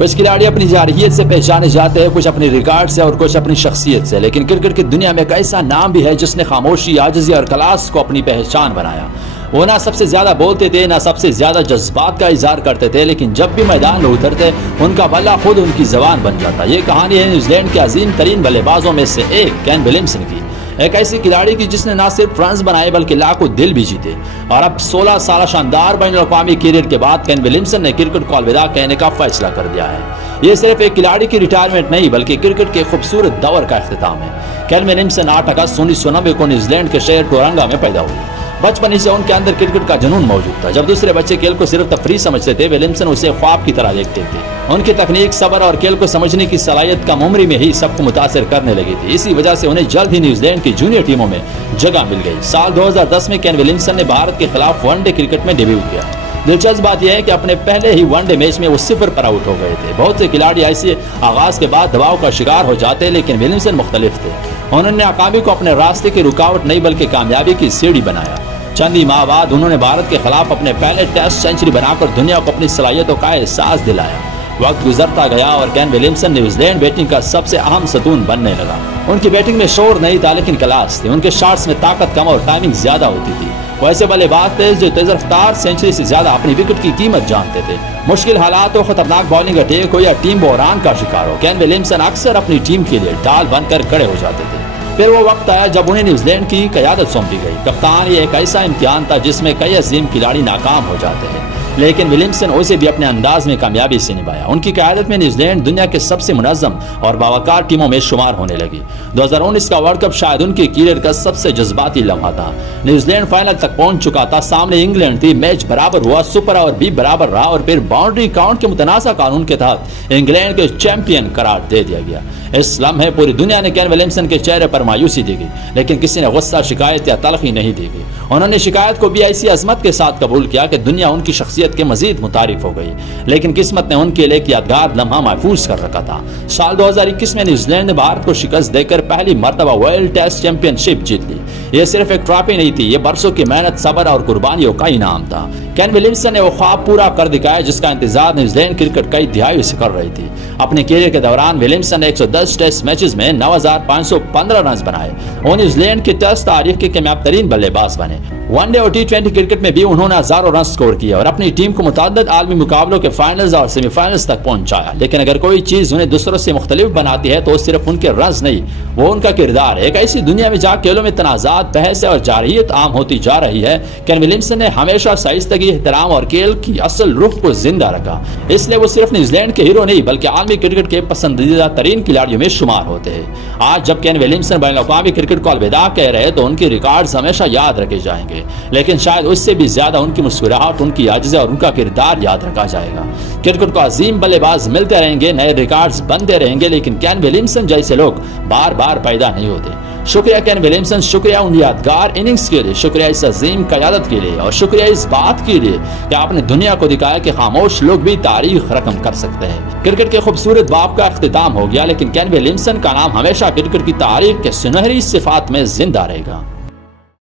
کچھ کھلاڑی اپنی جارحیت سے پہچانے جاتے ہیں، کچھ اپنی ریکارڈ سے اور کچھ اپنی شخصیت سے، لیکن کرکٹ کی دنیا میں ایک ایسا نام بھی ہے جس نے خاموشی، عاجزی اور کلاس کو اپنی پہچان بنایا۔ وہ نہ سب سے زیادہ بولتے تھے، نہ سب سے زیادہ جذبات کا اظہار کرتے تھے، لیکن جب بھی میدان میں اترتے ان کا بلہ خود ان کی زبان بن جاتا۔ یہ کہانی ہے نیوزی لینڈ کے عظیم ترین بلے بازوں میں سے ایک کین ولیمسن کی، ایک ایسی کھلاڑی کی جس نے نہ صرف رنز بنائے بلکہ لاکھوں دل بھی جیتے۔ اور اب 16 سالہ شاندار بین الاقوامی کیریئر کے بعد کین ولیمسن نے کرکٹ کو الوداع کہنے کا فیصلہ کر دیا ہے۔ یہ صرف ایک کھلاڑی کی ریٹائرمنٹ نہیں بلکہ کرکٹ کے خوبصورت دور کا اختتام ہے۔ کین ولیمسن 8 اگست 1990 کو نیوزی لینڈ کے شہر ٹورنگا میں پیدا ہوئی۔ بچپن ہی سے ان کے اندر کرکٹ کا جنون موجود تھا۔ جب دوسرے بچے کھیل کو صرف تفریح سمجھتے تھے، ولیمسن اسے خواب کی طرح دیکھتے تھے۔ ان کی تکنیک، صبر اور کھیل کو سمجھنے کی صلاحیت کم عمری میں ہی سب کو متاثر کرنے لگی تھی۔ اسی وجہ سے انہیں جلد ہی نیوزی لینڈ کی جونیئر ٹیموں میں جگہ مل گئی۔ سال 2010 میں کین ولیمسن نے بھارت کے خلاف ون ڈے کرکٹ میں ڈیبیو کیا۔ دلچسپ بات یہ ہے کہ اپنے پہلے ہی ون ڈے میچ میں وہ 0 پر آؤٹ ہو گئے تھے۔ بہت سے کھلاڑی ایسے آغاز کے بعد دباؤ کا شکار ہو جاتے، لیکن ولیمسن مختلف تھے۔ انہوں نے ناکامی کو اپنے راستے کی رکاوٹ نہیں بلکہ کامیابی کی سیڑھی بنایا۔ چند ہی ماہ بعد انہوں نے بھارت کے خلاف اپنے پہلے ٹیسٹ سینچری بنا کر دنیا کو اپنی صلاحیتوں کا احساس دلایا۔ وقت گزرتا گیا اور Kane Williamson New Zealand batting کا سب سے اہم ستون بننے لگا۔ ان کی بیٹنگ میں شور نہیں تھا لیکن کلاس تھی۔ ان کے شاٹس میں طاقت کم اور ٹائمنگ زیادہ ہوتی تھی۔ وہ ایسے بلے باز تھے جو تیز رفتار سینچری سے زیادہ اپنی وکٹ کی قیمت جانتے تھے۔ مشکل حالات ہو، خطرناک بالنگ اٹیک ہو یا ٹیم بحران کا شکار ہو، کین ولیمسن اکثر اپنی ٹیم کے لیے ڈال بن کر کھڑے ہو جاتے تھے۔ پھر وہ وقت آیا جب انہیں نیوزی لینڈ کی قیادت سونپی گئی۔ کپتان یہ ایک ایسا امتحان تھا جس میں کئی عظیم کھلاڑی ناکام ہو جاتے ہیں، لیکن ولیمسن اسے بھی اپنے انداز میں کامیابی سے نبھایا۔ ان کی قیادت میں نیوزی لینڈ دنیا کے سب سے منظم اور باوقار ٹیموں میں شمار ہونے لگی۔ 2019 کا ورلڈ کپ شاید ان کے کیریئر کا سب سے جذباتی لمحہ تھا۔ نیوزی لینڈ فائنل تک پہنچ چکا تھا، سامنے انگلینڈ تھی، میچ برابر ہوا، سپر اوور بھی برابر رہا اور پھر باؤنڈری کاؤنٹ کے متنازع قانون کے تحت انگلینڈ کے چیمپئن قرار دے دیا گیا۔ اس لمحے پوری دنیا نے کین ولیمسن کے چہرے پر مایوسی دیکھی، لیکن کسی نے غصہ، شکایت یا تلخی نہیں دیکھی۔ انہوں نے شکایت کو بھی ایسی عظمت کے ساتھ قبول کیا کہ دنیا ان کی شخصیت کے مزید متعارف ہو گئی، لیکن قسمت نے ان کے لیے ایک یادگار لمحہ محفوظ کر رکھا تھا۔ سال 2021 میں نیوزی لینڈ نے بھارت کو شکست دے کر پہلی مرتبہ ورلڈ ٹیسٹ چیمپئن شپ جیت لی۔ یہ صرف ایک ٹرافی نہیں تھی، یہ برسوں کی محنت، صبر اور قربانیوں کا انعام تھا۔ کین ولیمسن نے وہ خواب پورا کر دکھایا جس کا انتظار نیوزی لینڈ کرکٹ کئی دہائیوں سے کر رہی تھی۔ اپنے کیریئر کے دوران ولیمسن نے 110 ٹیسٹ میچز میں 9515 رنز بنائے۔ وہ نیوزی لینڈ کی ٹیسٹ تاریخ کے کامیاب ترین بلے باز بنے۔ ون ڈے اور T20 کرکٹ میں بھی انہوں نے ہزاروں رنز سکور کیے اور اپنی ٹیم کو متعدد عالمی مقابلوں کے فائنلز اور سیمی فائنلز تک پہنچایا۔ لیکن اگر کوئی چیز انہیں دوسروں سے مختلف بناتی ہے تو صرف ان کے رنز نہیں، وہ ان کا کردار ہے۔ ایک ایسی دنیا میں جہاں کھیلوں میں تنازعات، بحث اور جارحیت عام ہوتی جا رہی ہے، کین ولیمسن نے ہمیشہ شائستگی، احترام اور کھیل کی اصل روح کو زندہ رکھا۔ اس لیے وہ صرف نیوزی لینڈ کے ہیرو نہیں بلکہ عالمی کرکٹ کے پسندیدہ ترین کھلاڑیوں میں شمار ہوتے ہیں۔ آج جب کین ولیمسن بین الاقوامی کرکٹ کو الوداع کہہ رہے تو ان کے ریکارڈز ہمیشہ یاد رکھے جائیں گے، لیکن شاید اس سے بھی زیادہ ان کی مسکراہٹ، ان کی عاجزی اور ان کا کردار یاد رکھا جائے گا۔ کرکٹ کو عظیم بلے باز ملتے رہیں گے، نئے ریکارڈز بنتے رہیں گے، لیکن کین ولیمسن جیسے لوگ بار بار پیدا نہیں ہوتے۔ شکریہ کین ولیمسن، شکریہ ان یادگار اننگز کے لیے، شکریہ اس عظیم قیادت کے لیے، اور شکریہ اس بات کے لیے کہ آپ نے دنیا کو دکھایا کہ خاموش لوگ بھی تاریخ رقم کر سکتے ہیں۔ کرکٹ کے خوبصورت باب کا اختتام ہو گیا، لیکن کین ولیمسن کا نام ہمیشہ کرکٹ کی تاریخ کے سنہری صفات میں زندہ رہے گا۔